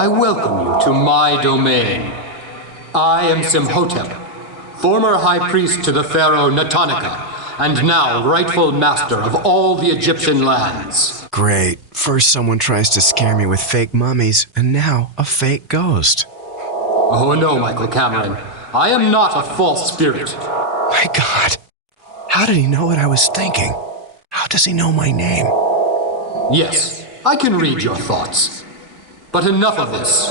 I welcome you to my domain. I am Simhotep, former high priest to the Pharaoh Natanika, and now rightful master of all the Egyptian lands. Great. First someone tries to scare me with fake mummies, and now a fake ghost. Oh no, Michael Cameron. I am not a false spirit. My God. How did he know what I was thinking? How does he know my name? Yes, I can read your thoughts. But enough of this.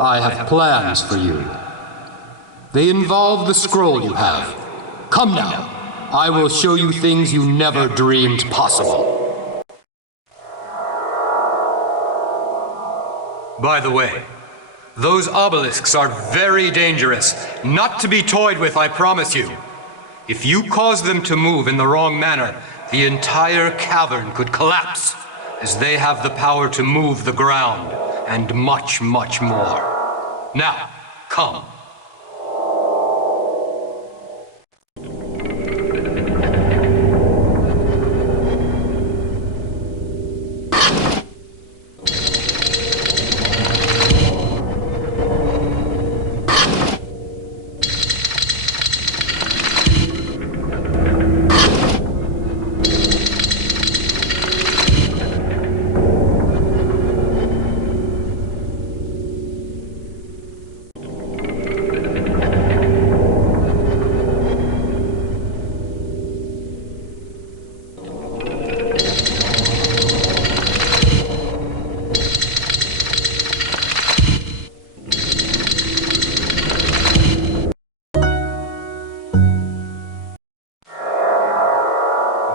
I have plans for you. They involve the scroll you have. Come now. I will show you things you never dreamed possible. By the way, those obelisks are very dangerous, not to be toyed with, I promise you. If you cause them to move in the wrong manner, the entire cavern could collapse, as they have the power to move the ground, and much, much more. Now, come.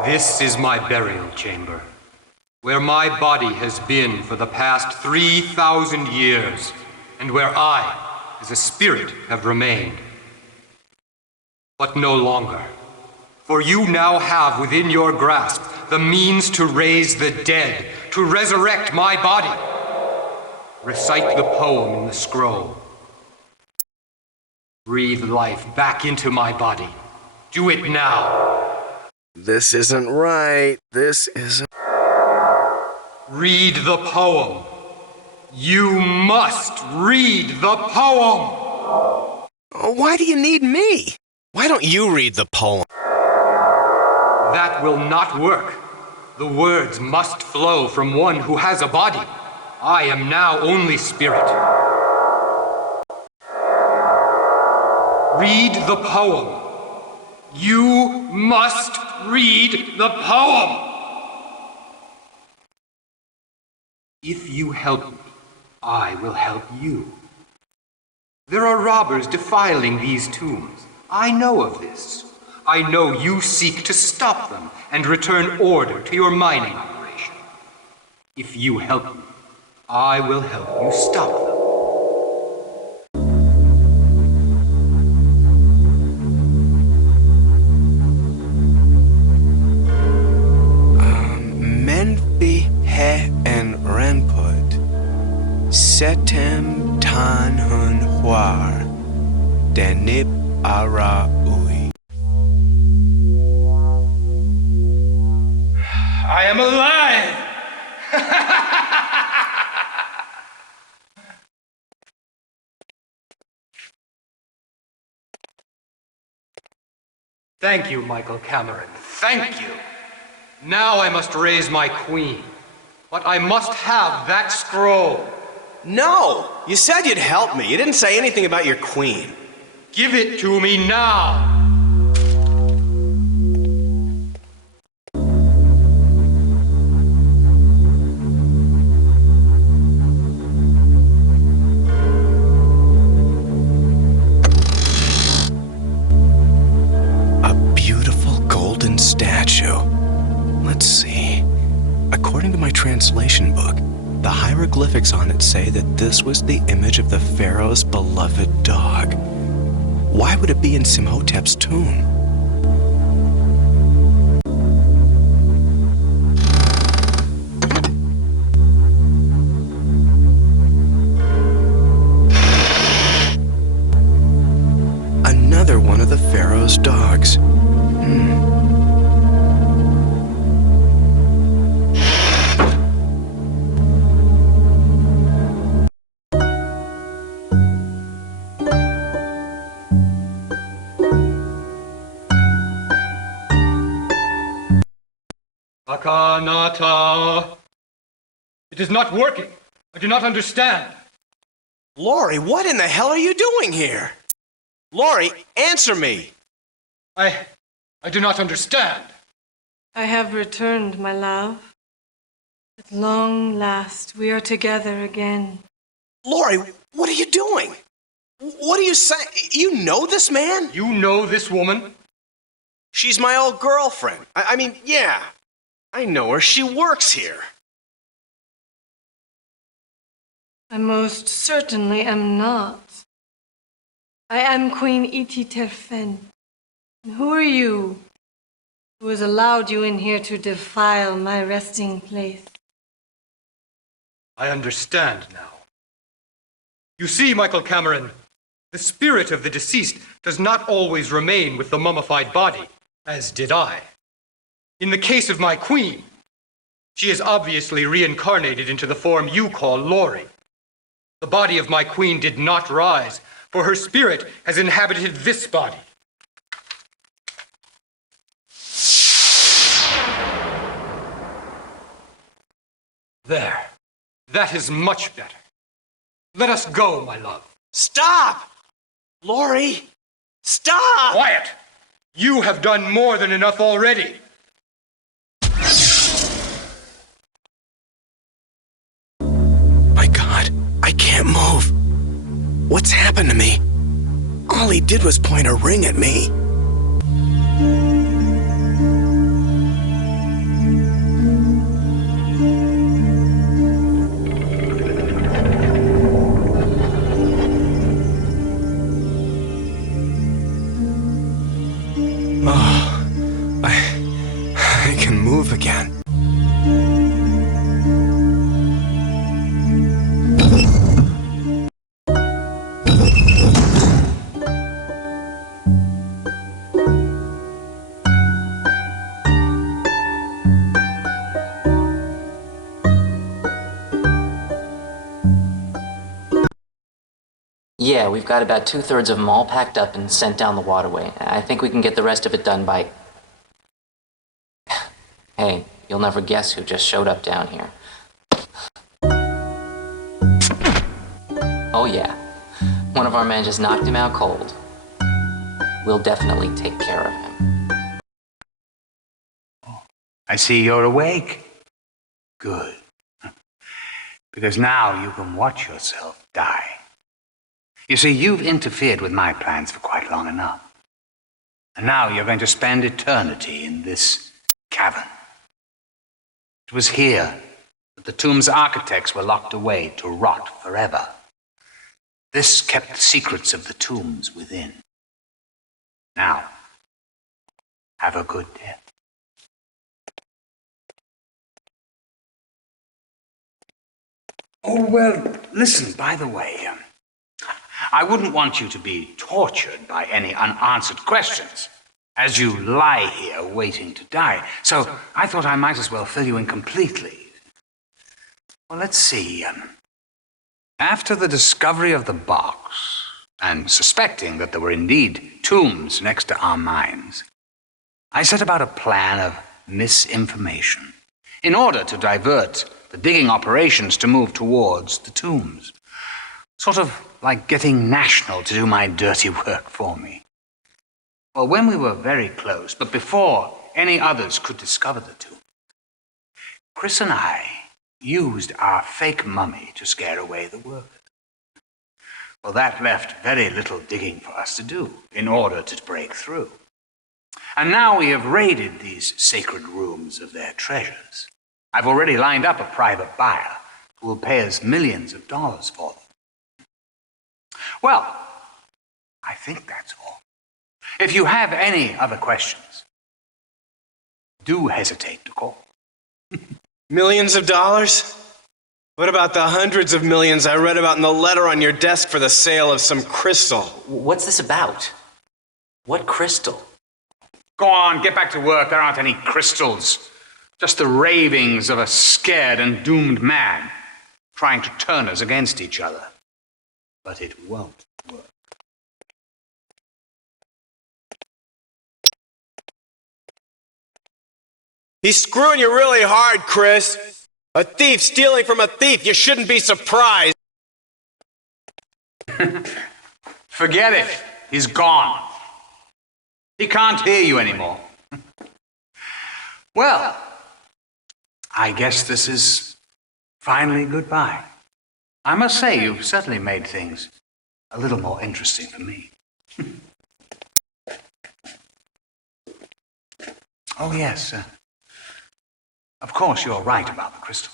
This is my burial chamber, where my body has been for the past 3,000 years, and where I, as a spirit, have remained. But no longer, for you now have within your grasp the means to raise the dead, to resurrect my body. Recite the poem in the scroll. Breathe life back into my body. Do it now. This isn't right. This isn't... Read the poem. You must read the poem. Why do you need me? Why don't you read the poem? That will not work. The words must flow from one who has a body. I am now only spirit. Read the poem. You must read the poem. If you help me, I will help you. There are robbers defiling these tombs. I know of this. I know you seek to stop them and return order to your mining operation. If you help me, I will help you stop them. Setem tan hun huar, denip ara ui. I am alive! Thank you, Michael Cameron. Thank you. Now I must raise my queen. But I must have that scroll. No! You said you'd help me. You didn't say anything about your queen. Give it to me now! A beautiful golden statue. Let's see. According to my translation book, the hieroglyphics on it say that this was the image of the Pharaoh's beloved dog. Why would it be in Simhotep's tomb? Another one of the Pharaoh's dogs. Akanata. It is not working. I do not understand. Lori, what in the hell are you doing here? Lori, answer me! I do not understand. I have returned, my love. At long last, we are together again. Lori, what are you doing? What are you saying? You know this man? You know this woman? She's my old girlfriend. I mean, yeah. I know her. She works here. I most certainly am not. I am Queen Iti Terfen. And who are you? Who has allowed you in here to defile my resting place? I understand now. You see, Michael Cameron, the spirit of the deceased does not always remain with the mummified body, as did I. In the case of my queen, she is obviously reincarnated into the form you call Lori. The body of my queen did not rise, for her spirit has inhabited this body. There. That is much better. Let us go, my love. Stop! Lori, stop! Quiet! You have done more than enough already. My God, I can't move. What's happened to me? All he did was point a ring at me. Oh, I can move again. Yeah, we've got about 2/3 of them all packed up and sent down the waterway. I think we can get the rest of it done by... Hey, you'll never guess who just showed up down here. Oh yeah, one of our men just knocked him out cold. We'll definitely take care of him. I see you're awake. Good. Because now you can watch yourself die. You see, you've interfered with my plans for quite long enough. And now you're going to spend eternity in this cavern. It was here that the tomb's architects were locked away to rot forever. This kept the secrets of the tombs within. Now, have a good death. Oh, well, listen, by the way, I wouldn't want you to be tortured by any unanswered questions as you lie here waiting to die. So I thought I might as well fill you in completely. Well, let's see. After the discovery of the box, and suspecting that there were indeed tombs next to our mines, I set about a plan of misinformation in order to divert the digging operations to move towards the tombs. Sort of like getting National to do my dirty work for me. Well, when we were very close, but before any others could discover the tomb, Chris and I used our fake mummy to scare away the workers. Well, that left very little digging for us to do in order to break through. And now we have raided these sacred rooms of their treasures. I've already lined up a private buyer who will pay us millions of dollars for them. Well, I think that's all. If you have any other questions, do hesitate to call. Millions of dollars? What about the hundreds of millions I read about in the letter on your desk for the sale of some crystal? What's this about? What crystal? Go on, get back to work. There aren't any crystals. Just the ravings of a scared and doomed man trying to turn us against each other. But it won't work. He's screwing you really hard, Chris. A thief stealing from a thief. You shouldn't be surprised. Forget it. He's gone. He can't hear you anymore. Well, I guess this is finally goodbye. I must say, you've certainly made things a little more interesting for me. Oh, yes. Of course, you're right about the crystal.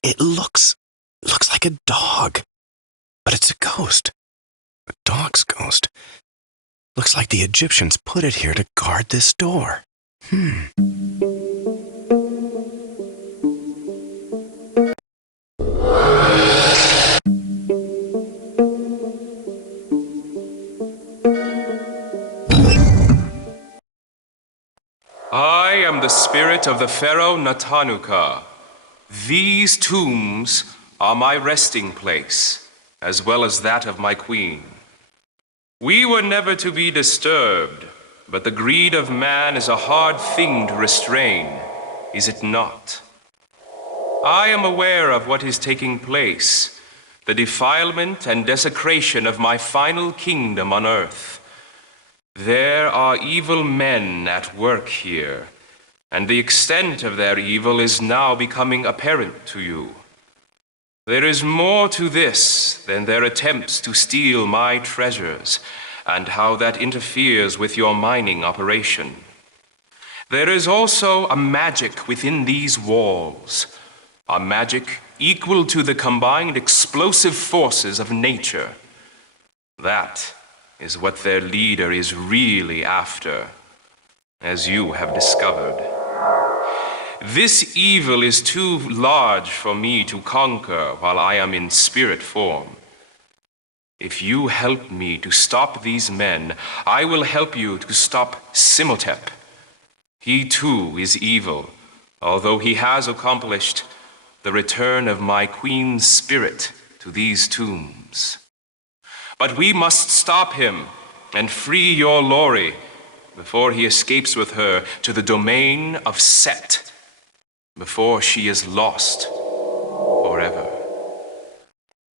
It looks like a dog, but it's a ghost. A dog's ghost. Looks like the Egyptians put it here to guard this door. I am the spirit of the Pharaoh Natanuka. These tombs are my resting place, as well as that of my queen. We were never to be disturbed, but the greed of man is a hard thing to restrain, is it not? I am aware of what is taking place, the defilement and desecration of my final kingdom on earth. There are evil men at work here, and the extent of their evil is now becoming apparent to you. There is more to this than their attempts to steal my treasures, and how that interferes with your mining operation. There is also a magic within these walls, a magic equal to the combined explosive forces of nature. That is what their leader is really after, as you have discovered. This evil is too large for me to conquer while I am in spirit form. If you help me to stop these men, I will help you to stop Simotep. He too is evil, although he has accomplished the return of my queen's spirit to these tombs. But we must stop him and free your Lori before he escapes with her to the domain of Set, before she is lost forever.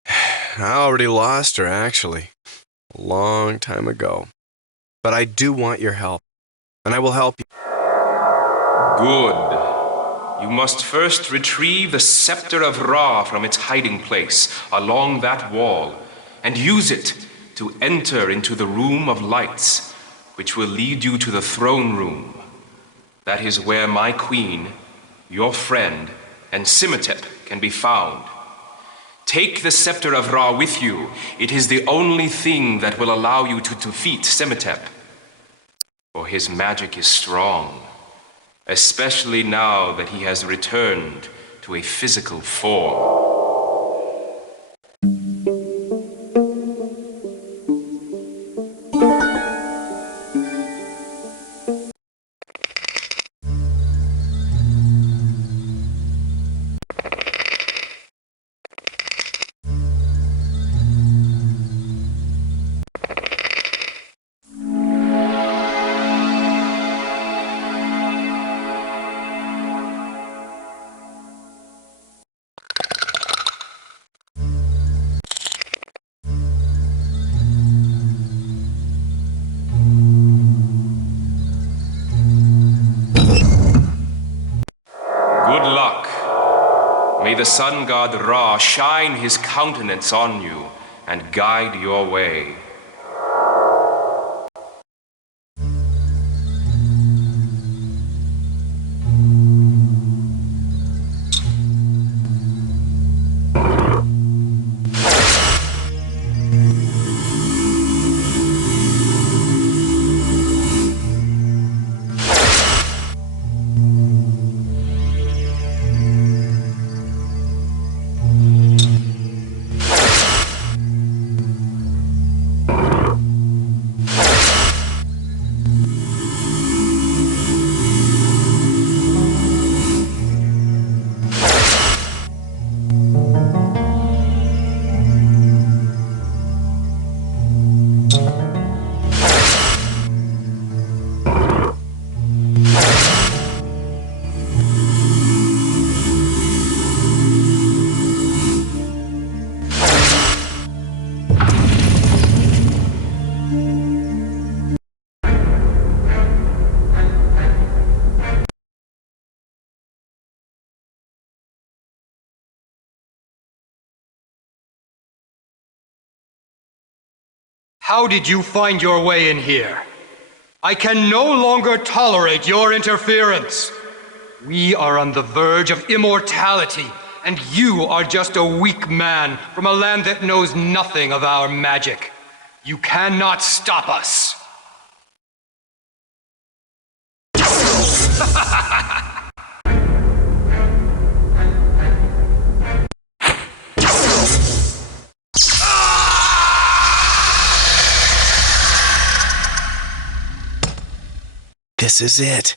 I already lost her, actually. A long time ago. But I do want your help, and I will help you. Good. You must first retrieve the scepter of Ra from its hiding place along that wall, and use it to enter into the room of lights, which will lead you to the throne room. That is where my queen, your friend, and Simotep can be found. Take the scepter of Ra with you. It is the only thing that will allow you to defeat Simotep. For his magic is strong, especially now that he has returned to a physical form. the sun god Ra shine his countenance on you and guide your way. How did you find your way in here? I can no longer tolerate your interference. We are on the verge of immortality, and you are just a weak man from a land that knows nothing of our magic. You cannot stop us. This is it.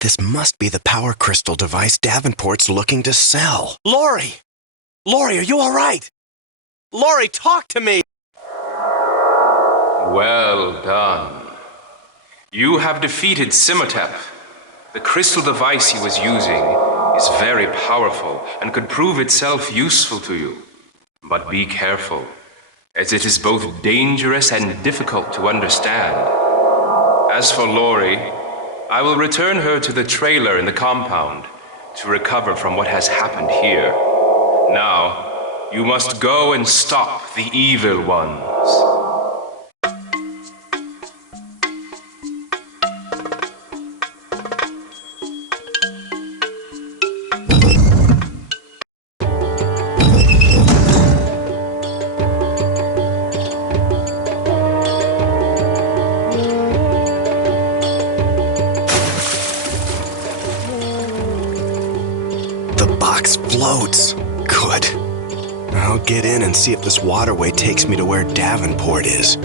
This must be the power crystal device Davenport's looking to sell. Lori! Lori, are you all right? Lori, talk to me! Well done. You have defeated Simotep. The crystal device he was using is very powerful and could prove itself useful to you. But be careful, as it is both dangerous and difficult to understand. As for Lori, I will return her to the trailer in the compound to recover from what has happened here. Now, you must go and stop the evil ones. Floats. Good. I'll get in and see if this waterway takes me to where Davenport is.